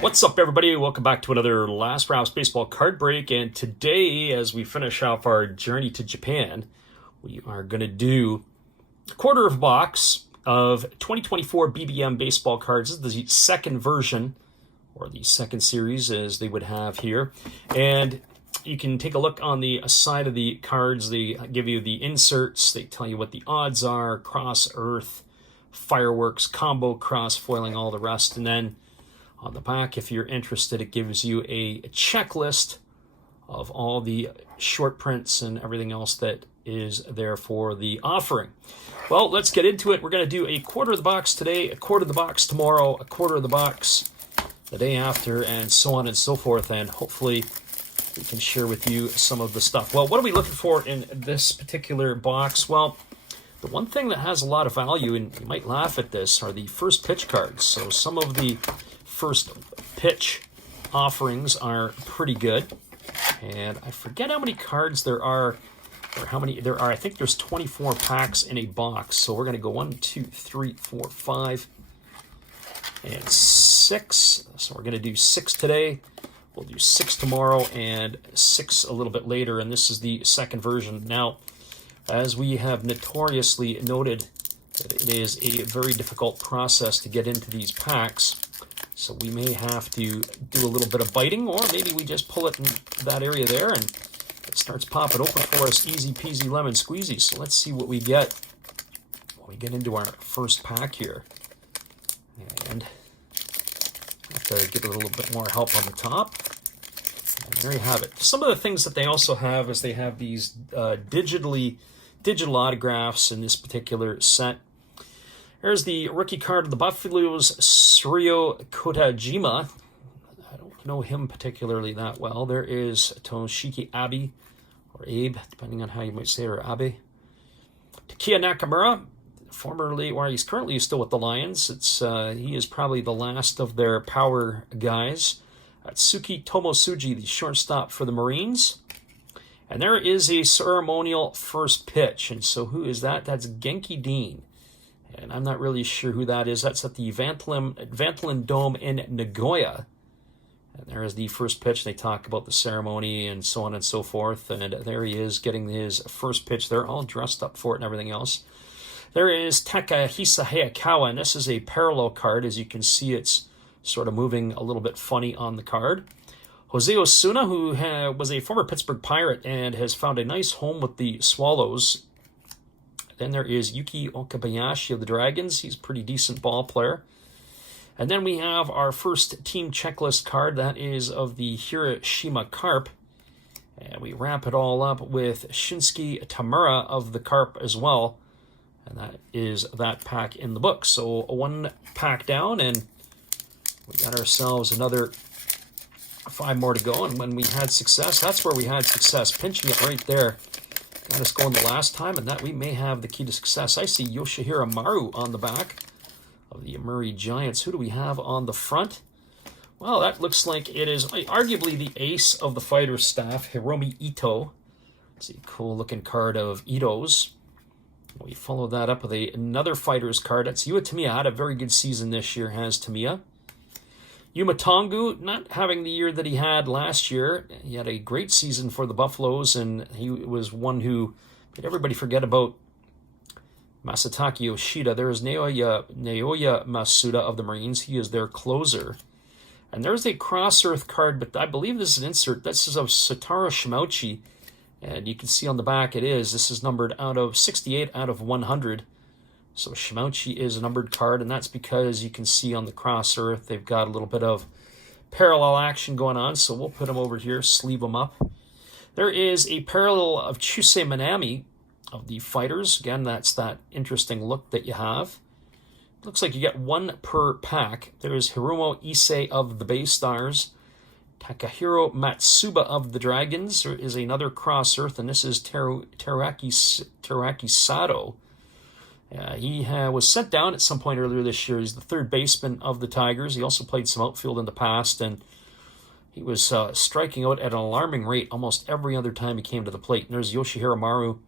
What's up, everybody? Welcome back to another Last Rouse Baseball card break. And today, as we finish off our journey to Japan, we are going to do a quarter of a box of 2024 BBM baseball cards. This is the second version, or the second series, as they would have here. And you can take a look on the side of the cards. They give you the inserts. They tell you what the odds are, cross earth, fireworks, combo, cross foiling, all the rest. And then on the back, if you're interested, it gives you a checklist of all the short prints and everything else that is there for the offering. Well, let's get into it. We're going to do a quarter of the box today, a quarter of the box tomorrow, a quarter of the box the day after, and so on and so forth. And hopefully we can share with you some of the stuff. Well, what are we looking for in this particular box? Well, the one thing that has a lot of value, and you might laugh at this, are the first pitch cards. So some of the first pitch offerings are pretty good. And I forget how many cards there are, or how many there are. I think there's 24 packs in a box. So we're going to go 1, 2, 3, 4, 5, and 6. So we're going to do 6 today. We'll do 6 tomorrow and 6 a little bit later. And this is the second version. Now, as we have notoriously noted, that it is a very difficult process to get into these packs. So we may have to do a little bit of biting, or maybe we just pull it in that area there and it starts popping open for us, easy peasy lemon squeezy. So let's see what we get when we get into our first pack here. And I have to give it a little bit more help on the top. And there you have it. Some of the things that they also have is they have these digital autographs in this particular set. There's the rookie card of the Buffaloes, Suryo Kotajima. I don't know him particularly that well. There is Toshiki Abe, or Abe, depending on how you might say it, or Abe. Takia Nakamura, formerly, or he's currently still with the Lions. He is probably the last of their power guys. Atsuki Tomosuji, the shortstop for the Marines. And there is a ceremonial first pitch. And so who is that? That's Genki Dean. And I'm not really sure who that is. That's at the Vantolin Dome in Nagoya. And there is the first pitch. They talk about the ceremony and so on and so forth. And there he is getting his first pitch. They're all dressed up for it and everything else. There is Takahisa Hayakawa, and this is a parallel card. As you can see, it's sort of moving a little bit funny on the card. Jose Osuna, who was a former Pittsburgh Pirate and has found a nice home with the Swallows. Then there is Yuki Okabayashi of the Dragons. He's a pretty decent ball player. And then we have our first team checklist card. That is of the Hiroshima Carp. And we wrap it all up with Shinsuke Tamura of the Carp as well. And that is that pack in the book. So one pack down, and we got ourselves another 5 more to go. And when we had success, that's where we had success. Pinching it right there. Got us going the last time, and that we may have the key to success. I see Yoshihiro Maru on the back of the Murray Giants. Who do we have on the front? Well, that looks like it is arguably the ace of the Fighters staff, Hiromi Ito. It's a cool-looking card of Ito's. We follow that up with another Fighters card. That's Ua Tamiya. Had a very good season this year, has Tamiya. Yuma Tongu, not having the year that he had last year. He had a great season for the Buffaloes, and he was one who made everybody forget about Masataki Yoshida. There is Naoya Masuda of the Marines. He is their closer. And there's a Cross Earth card, but I believe this is an insert. This is of Satoru Shimauchi, and you can see on the back it is. This is numbered out of 68 out of 100. So Shimauchi is a numbered card, and that's because you can see on the Cross Earth they've got a little bit of parallel action going on. So we'll put him over here, sleeve him up. There is a parallel of Chusei Minami of the Fighters. Again, that's that interesting look that you have. Looks like you get 1 per pack. There is Hiromu Issei of the Bay Stars. Takahiro Matsuba of the Dragons. There is another Cross Earth, and this is Teraki Sato. He was sent down at some point earlier this year. He's the third baseman of the Tigers. He also played some outfield in the past, and He was striking out at an alarming rate almost every other time he came to the plate. And there's Yoshihiro Maru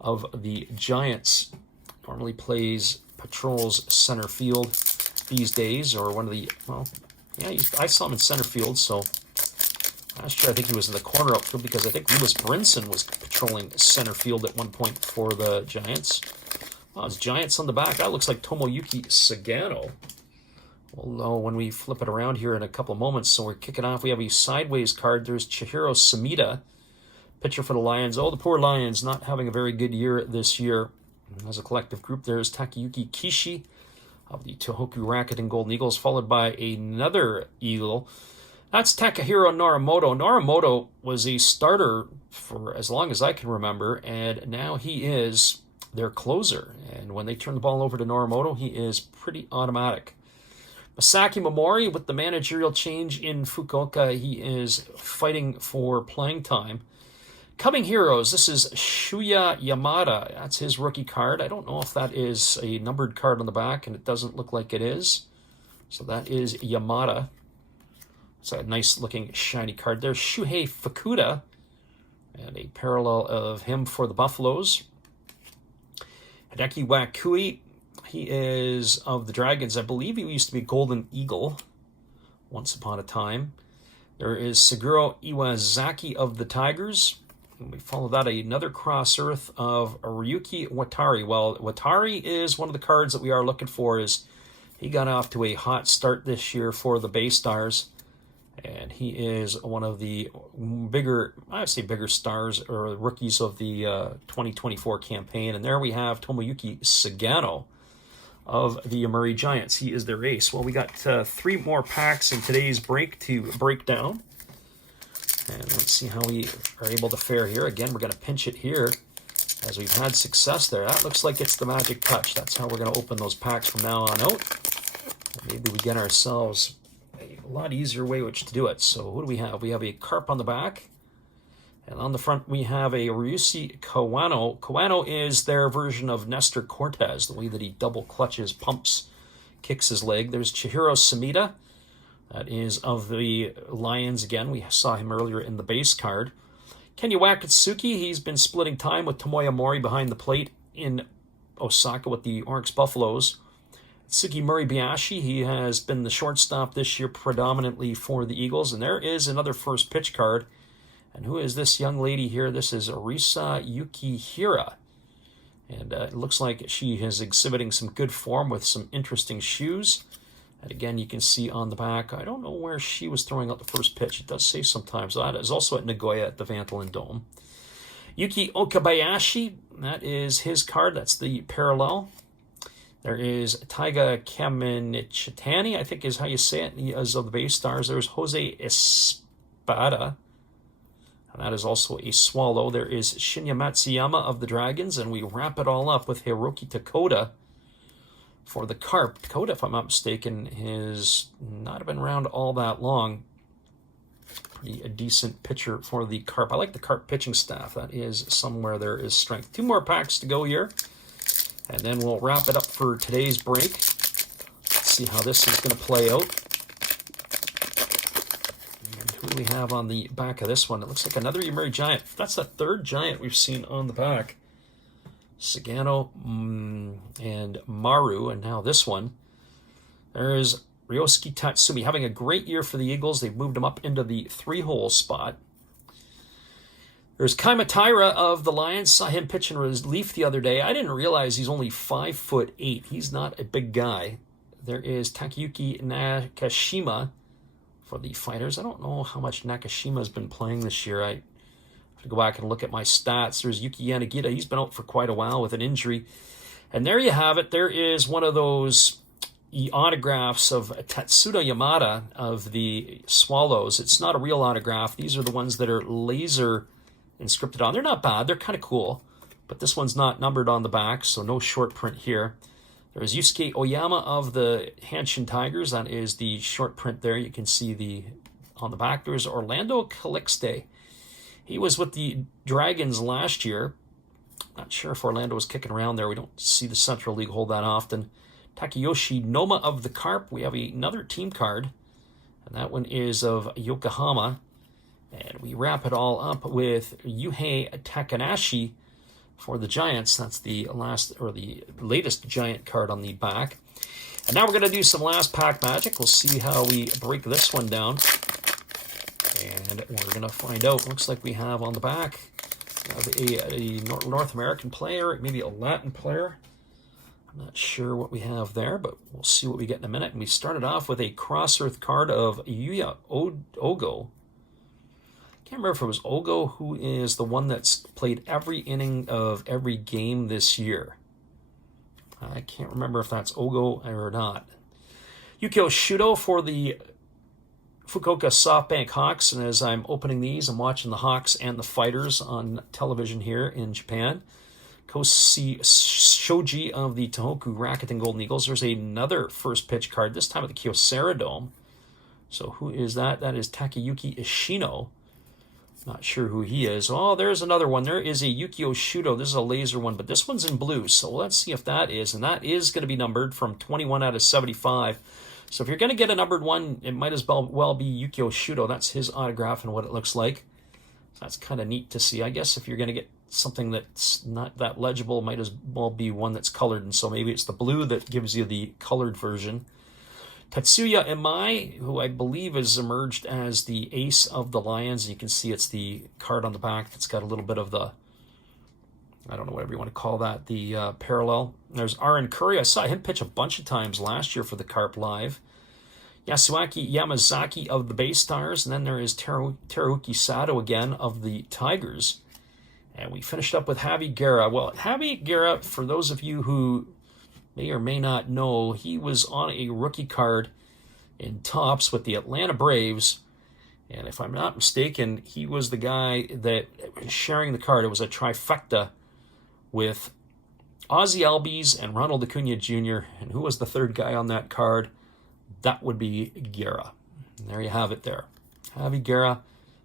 of the Giants. Normally plays patrols center field these days, or one of the, well, yeah, I saw him in center field, so last year I think he was in the corner outfield because I think Lewis Brinson was patrolling center field at one point for the Giants. Well, it's Giants on the back. That looks like Tomoyuki Sagano. Although when we flip it around here in a couple of moments, so we're kicking off, we have a sideways card. There's Chihiro Samita, pitcher for the Lions. Oh, the poor Lions, not having a very good year this year. As a collective group, there's Takayuki Kishi of the Tohoku Racket and Golden Eagles, followed by another Eagle. That's Takahiro Norimoto. Norimoto was a starter for as long as I can remember, and now he is their closer. And when they turn the ball over to Norimoto, he is pretty automatic. Masaki Momori, with the managerial change in Fukuoka, he is fighting for playing time. Coming heroes, this is Shuya Yamada. That's his rookie card. I don't know if that is a numbered card on the back, and it doesn't look like it is. So that is Yamada. It's a nice-looking shiny card there. Shuhei Fukuda, and a parallel of him for the Buffaloes. Hideki Wakui, he is of the Dragons. I believe he used to be Golden Eagle once upon a time. There is Saguro Iwazaki of the Tigers. And we follow that, another cross-earth of Ryuki Watari. Well, Watari is one of the cards that we are looking for. Is he got off to a hot start this year for the Bay Stars. And he is one of the bigger, I would say bigger stars or rookies of the 2024 campaign. And there we have Tomoyuki Sagano of the Murray Giants. He is their ace. Well, we got 3 more packs in today's break to break down. And let's see how we are able to fare here. Again, we're going to pinch it here as we've had success there. That looks like it's the magic touch. That's how we're going to open those packs from now on out. Maybe we get ourselves a lot easier way which to do it. So who do we have? We have a Carp on the back. And on the front, we have a Ryushi Kawano. Kawano is their version of Nestor Cortez, the way that he double clutches, pumps, kicks his leg. There's Chihiro Samita. That is of the Lions again. We saw him earlier in the base card. Kenya Wakatsuki, he's been splitting time with Tomoya Mori behind the plate in Osaka with the Oryx Buffaloes. Tsuki Muribayashi, he has been the shortstop this year predominantly for the Eagles. And there is another first pitch card. And who is this young lady here? This is Arisa Yukihira. And it looks like she is exhibiting some good form with some interesting shoes. And again, you can see on the back, I don't know where she was throwing out the first pitch. It does say sometimes. That is also at Nagoya at the Vantolin Dome. Yuki Okabayashi, that is his card. That's the parallel. There is Taiga Kamichitani, I think is how you say it. He is of the Bay Stars. There's Jose Espada. And that is also a swallow. There is Shinya Matsuyama of the Dragons. And we wrap it all up with Hiroki Takoda for the Carp. Takoda, if I'm not mistaken, has not been around all that long. Pretty a decent pitcher for the Carp. I like the Carp pitching staff. That is somewhere there is strength. 2 more packs to go here. And then we'll wrap it up for today's break. Let's see how this is going to play out. And who do we have on the back of this one? It looks like another Yumuri Giant. That's the 3rd Giant we've seen on the back. Sagano and Maru, and now this one. There's Ryosuke Tatsumi having a great year for the Eagles. They've moved him up into the 3-hole spot. There's Kaimataira of the Lions. Saw him pitch in relief the other day. I didn't realize he's only 5'8". He's not a big guy. There is Takayuki Nakashima for the Fighters. I don't know how much Nakashima's been playing this year. I have to go back and look at my stats. There's Yuki Yanagita. He's been out for quite a while with an injury. And there you have it. There is one of those autographs of Tatsuda Yamada of the Swallows. It's not a real autograph. These are the ones that are laser inscripted on. They're not bad. They're kind of cool. But this one's not numbered on the back, so no short print here. There's Yusuke Oyama of the Hanshin Tigers. That is the short print there. You can see on the back. There's Orlando Calixte. He was with the Dragons last year. Not sure if Orlando was kicking around there. We don't see the Central League hold that often. Takayoshi Noma of the Carp. We have another team card. And that one is of Yokohama. And we wrap it all up with Yuhei Takanashi for the Giants. That's the latest Giant card on the back. And now we're going to do some last pack magic. We'll see how we break this one down. And we're going to find out. Looks like we have on the back a North American player, maybe a Latin player. I'm not sure what we have there, but we'll see what we get in a minute. And we started off with a Cross-Earth card of Yuya Ogo. Can't remember if it was Ogo, who is the one that's played every inning of every game this year. I can't remember if that's Ogo or not. Yukio Shudo for the Fukuoka SoftBank Hawks. And as I'm opening these, I'm watching the Hawks and the Fighters on television here in Japan. Koshi Shoji of the Tohoku Rakuten Golden Eagles. There's another first pitch card, this time at the Kyocera Dome. So who is that? That is Takayuki Ishino. Not sure who he is. Oh, there's another one. There is a Yukio Shudo. This is a laser one, but this one's in blue. So let's see if that is. And that is going to be numbered from 21 out of 75. So if you're going to get a numbered one, it might as well be Yukio Shudo. That's his autograph and what it looks like. So that's kind of neat to see. I guess if you're going to get something that's not that legible, might as well be one that's colored. And so maybe it's the blue that gives you the colored version. Tatsuya Imai, who I believe has emerged as the ace of the Lions. You can see it's the card on the back that's got a little bit of the, I don't know, whatever you want to call that, the parallel. There's Aaron Curry. I saw him pitch a bunch of times last year for the Carp Live. Yasuaki Yamazaki of the Bay Stars. And then there is Teruki Sato again of the Tigers. And we finished up with Javi Guerra. Well, Javi Guerra, for those of you who may or may not know, he was on a rookie card in Topps with the Atlanta Braves. And if I'm not mistaken, he was the guy that was sharing the card. It was a trifecta with Ozzie Albies and Ronald Acuna Jr. And who was the third guy on that card? That would be Guerra. And there you have it there. Javi Guerra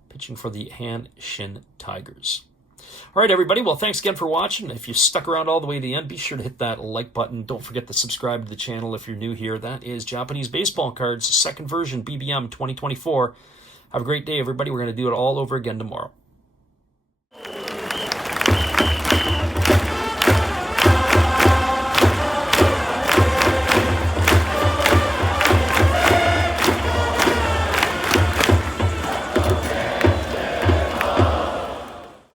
pitching for the Hanshin Tigers. All right, everybody. Well, thanks again for watching. If you stuck around all the way to the end, be sure to hit that like button. Don't forget to subscribe to the channel if you're new here. That is Japanese Baseball Cards, second version, BBM 2024. Have a great day, everybody. We're going to do it all over again tomorrow.